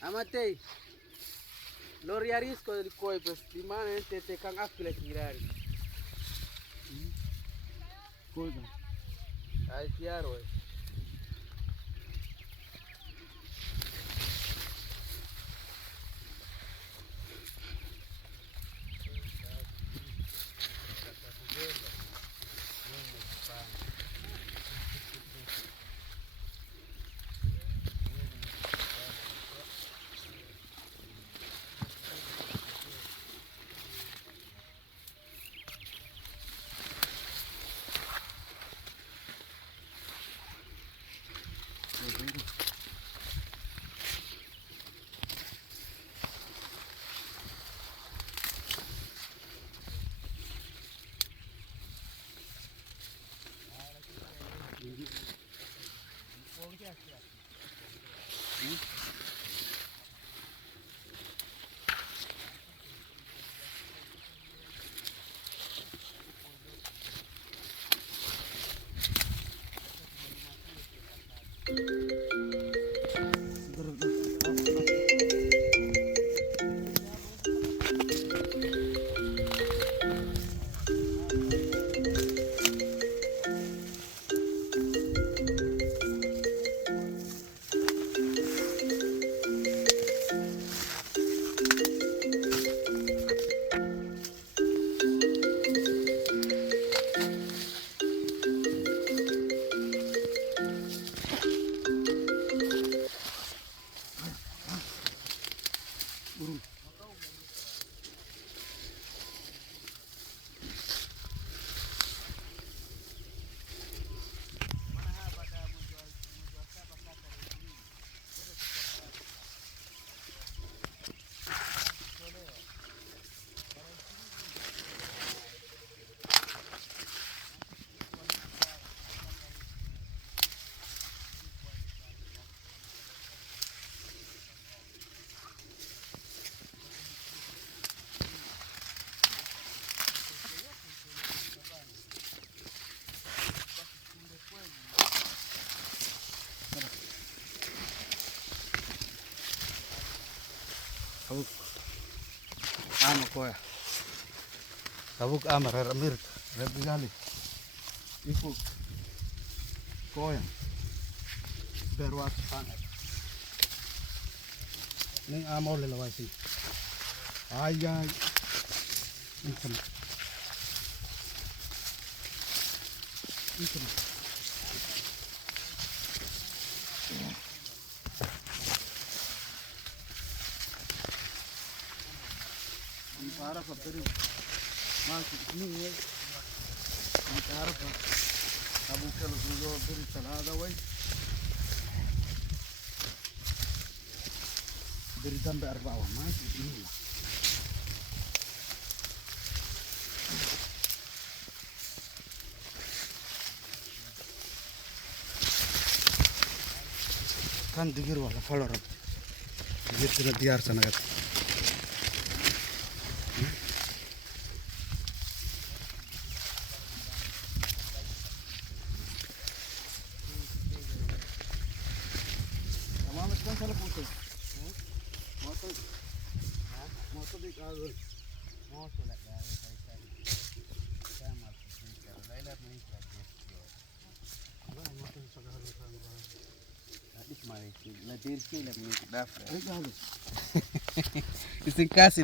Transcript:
Amatei. Loriaris koi pues di mana te kang afila kirari. Koi. Ai tiaro. Sabuk ama koya. Sabuk ama ramir rebigali. Iku koya. Berwat sana. Ning ama oleh lawasi. Ayah ikan. Ikan. Para paberi masuk ini ya. Para abu kalau juga beri salada wai. Beri tambah 4 masuk ini. Kan digir wala follow. Digir sudah diar sana kat. Salah putus. Motor di kagul. Moto la gare sama kita laila ni kerja. Wah, motor sagala kan. Adik mari la dirki la ni dafra. Ay, kagul. Ising kasi